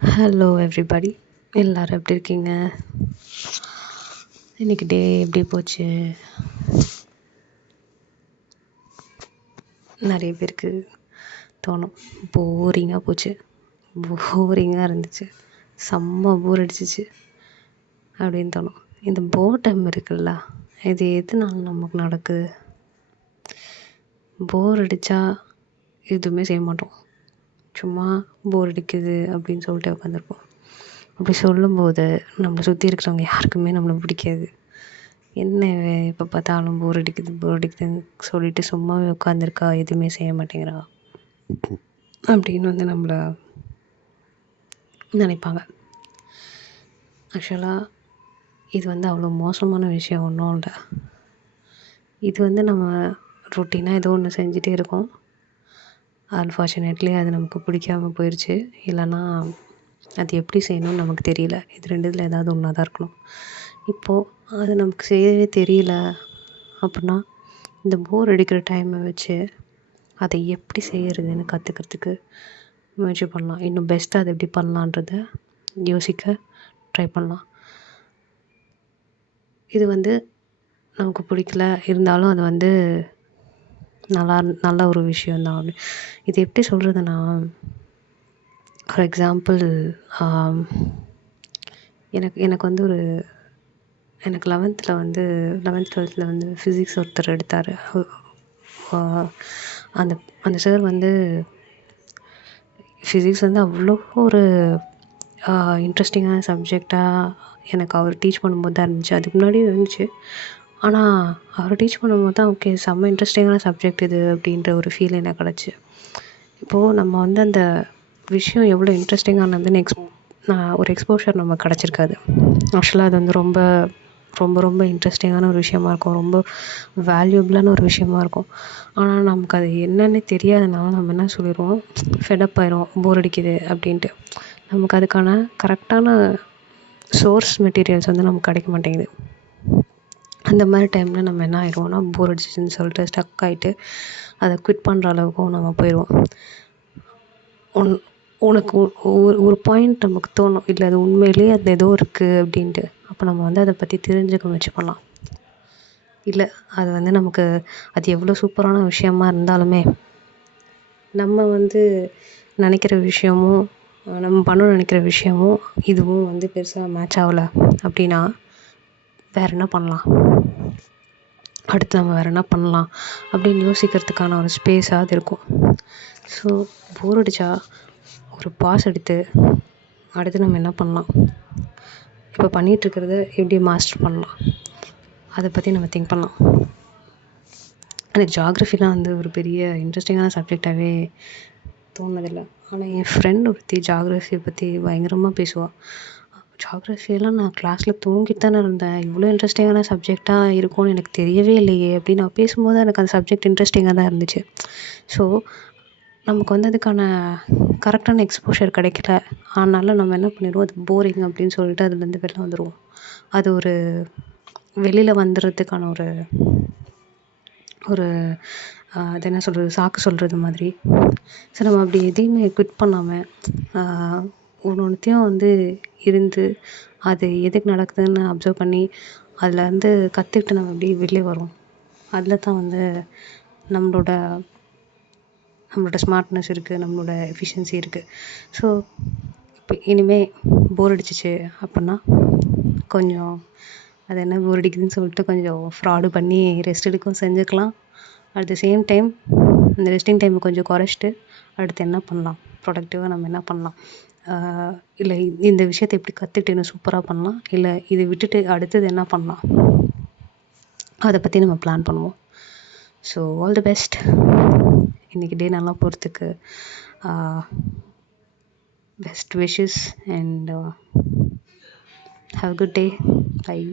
Hello everybody, எல்லோரும் எப்படி இருக்கீங்க? இன்றைக்கி டே எப்படி போச்சு? நிறைய பேருக்கு தோணும் போரிங்காக போச்சு, போரிங்காக இருந்துச்சு, செம்ம போர் அடிச்சிச்சு அப்படின்னு தோணும். இந்த போர்டம் இருக்குல்ல, இது எதுனால நமக்கு நடக்குது? போர் அடித்தா எதுவுமே செய்ய மாட்டோம், சும்மா போர் அடிக்குது அப்படின்னு சொல்லிட்டு உட்காந்துருப்போம். அப்படி சொல்லும்போது நம்மளை சுற்றி இருக்கிறவங்க யாருக்குமே நம்மளை பிடிக்காது. என்ன எப்போ பார்த்தாலும் போர் அடிக்குதுன்னு சொல்லிட்டு சும்மாவே உட்காந்துருக்கா, எதுவுமே செய்ய மாட்டேங்கிறா அப்படின்னு வந்து நம்மளை நினைப்பாங்க. ஆக்சுவலாக இது வந்து அவ்வளோ மோசமான விஷயம் ஒன்றும் இல்லை. இது வந்து நம்ம ரொட்டீனாக ஏதோ ஒன்று செஞ்சுட்டே இருக்கோம். அன்ஃபார்ச்சுனேட்லி அது நமக்கு பிடிக்காம போயிடுச்சு, இல்லைன்னா அது எப்படி செய்யணும்னு நமக்கு தெரியல. இது ரெண்டுத்தில் ஏதாவது ஒன்றா தான் இருக்கணும். இப்போது அது நமக்கு செய்யவே தெரியல அப்படின்னா, இந்த போர் அடிக்கிற டைமை வச்சு அதை எப்படி செய்கிறதுன்னு கற்றுக்கிறதுக்கு முயற்சி பண்ணலாம். இன்னும் பெஸ்ட்டாக அதை எப்படி பண்ணலான்றத யோசிக்க ட்ரை பண்ணலாம். இது வந்து நமக்கு பிடிக்கல இருந்தாலும் அது வந்து நல்ல ஒரு விஷயந்தான். இது எப்படி சொல்கிறதுனா, ஃபார் எக்ஸாம்பிள் எனக்கு வந்து எனக்கு 11th 12th வந்து ஃபிசிக்ஸ் ஒருத்தர் எடுத்தார். அந்த சார் வந்து ஃபிசிக்ஸ் வந்து அவ்வளோ ஒரு இன்ட்ரெஸ்டிங்கான சப்ஜெக்டாக எனக்கு அவர் டீச் பண்ணும்போது தான் இருந்துச்சு. அதுக்கு முன்னாடியும் இருந்துச்சு, ஆனால் அவர் டீச் பண்ணும்போது தான் ஓகே, செம்ம இன்ட்ரெஸ்டிங்கான சப்ஜெக்ட் இது அப்படின்ற ஒரு ஃபீல் எனக்கு கிடச்சி. இப்போது நம்ம வந்து அந்த விஷயம் எவ்வளோ இன்ட்ரெஸ்டிங்கானதுன்னு ஒரு எக்ஸ்போஷர் நமக்கு கிடச்சிருக்காது. ஆக்சுவலாக அது வந்து ரொம்ப ரொம்ப ரொம்ப இன்ட்ரெஸ்டிங்கான ஒரு விஷயமா இருக்கும், ரொம்ப வேல்யூபிளான ஒரு விஷயமா இருக்கும். ஆனால் நமக்கு அது என்னென்னு தெரியாதனால நம்ம என்ன சொல்லிடுவோம், ஃபெடப் ஆயிரும், போர் அடிக்குது அப்படின்ட்டு. நமக்கு அதுக்கான கரெக்டான சோர்ஸ் மெட்டீரியல்ஸ் வந்து நமக்கு கிடைக்க மாட்டேங்குது. அந்த மாதிரி டைமில் நம்ம என்ன ஆயிடுவோம்னா, போர் அடிச்சிச்சுன்னு சொல்லிட்டு ஸ்டக் ஆகிட்டு அதை குவிட் பண்ணுற அளவுக்கும் நம்ம போயிடுவோம். உனக்கு ஒரு பாயிண்ட் நமக்கு தோணும், இல்லை அது உண்மையிலேயே அது ஏதோ இருக்குது அப்படின்ட்டு. அப்போ நம்ம வந்து அதை பற்றி தெரிஞ்சுக்க முயற்சி பண்ணலாம். இல்லை அது வந்து நமக்கு அது எவ்வளோ சூப்பரான விஷயமா இருந்தாலுமே நம்ம வந்து நினைக்கிற விஷயமும் நம்ம பண்ணணும்னு நினைக்கிற விஷயமும் இதுவும் வந்து பெருசாக மேட்ச் ஆகலை அப்படின்னா வேறு என்ன பண்ணலாம், அடுத்து நம்ம வேறு என்ன பண்ணலாம் அப்படின்னு யோசிக்கிறதுக்கான ஒரு ஸ்பேஸாவது இருக்கும். ஸோ போர் அடித்தா ஒரு பாஸ் எடுத்து அடுத்து நம்ம என்ன பண்ணலாம், இப்போ பண்ணிகிட்ருக்கிறத எப்படி மாஸ்டர் பண்ணலாம், அதை பற்றி நம்ம திங்க் பண்ணலாம். எனக்கு ஜாகிரஃபிலாம் வந்து ஒரு பெரிய இன்ட்ரெஸ்டிங்கான சப்ஜெக்டாகவே தோணுனதில்லை. ஆனால் என் ஃப்ரெண்டு ஒருத்தி ஜாகிரஃபியை பற்றி பயங்கரமாக பேசுவாள். ஜாகிரஃபியெல்லாம் நான் கிளாஸில் தூங்கிட்டு தானே இருந்தேன், இவ்வளோ இன்ட்ரெஸ்டிங்கான சப்ஜெக்டாக இருக்கும்னு எனக்கு தெரியவே இல்லையே அப்படின்னு நான் பேசும்போது எனக்கு அந்த சப்ஜெக்ட் இன்ட்ரெஸ்டிங்காக தான் இருந்துச்சு. ஸோ நமக்கு வந்து அதுக்கான கரெக்டான எக்ஸ்போஷர் கிடைக்கல, அதனால் நம்ம என்ன பண்ணிடுவோம், அது போரிங் அப்படின்னு சொல்லிட்டு அதுலேருந்து வெளில வந்துடுவோம். அது ஒரு வெளியில் வந்துடுறதுக்கான ஒரு அது என்ன சொல்கிறது, சாக்கு சொல்கிறது மாதிரி. ஸோ நம்ம அப்படி எதையுமே குவிட் பண்ணாமல் ஒன்றுத்தையும் வந்து இருந்து அது எதுக்கு நடக்குதுன்னு அப்சர்வ் பண்ணி அதுலேருந்து கற்றுக்கிட்டு நம்ம அப்படியே வெளியே வரோம். அதில் தான் வந்து நம்மளோட ஸ்மார்ட்னஸ் இருக்குது, நம்மளோட எஃபிஷியன்சி இருக்குது. ஸோ இப்போ இனிமேல் போர் அடிச்சிச்சு அப்படின்னா கொஞ்சம் அது என்ன போர் அடிக்குதுன்னு சொல்லிட்டு கொஞ்சம் ஃப்ராடு பண்ணி ரெஸ்ட் எடுக்கவும் செஞ்சுக்கலாம். அட் த சேம் டைம் இந்த ரெஸ்டிங் டைமை கொஞ்சம் குறைச்சிட்டு அடுத்து என்ன பண்ணலாம், ப்ரொடக்டிவாக நம்ம என்ன பண்ணலாம், இல்லை இந்த விஷயத்தை எப்படி கற்றுக்கிட்டு இன்னும் சூப்பராக பண்ணலாம், இல்லை இதை விட்டுட்டு அடுத்தது என்ன பண்ணலாம், அதை பற்றி நம்ம பிளான் பண்ணுவோம். So all the best. இன்றைக்கி டே நல்லா போகிறதுக்கு best wishes and have a good day. Bye.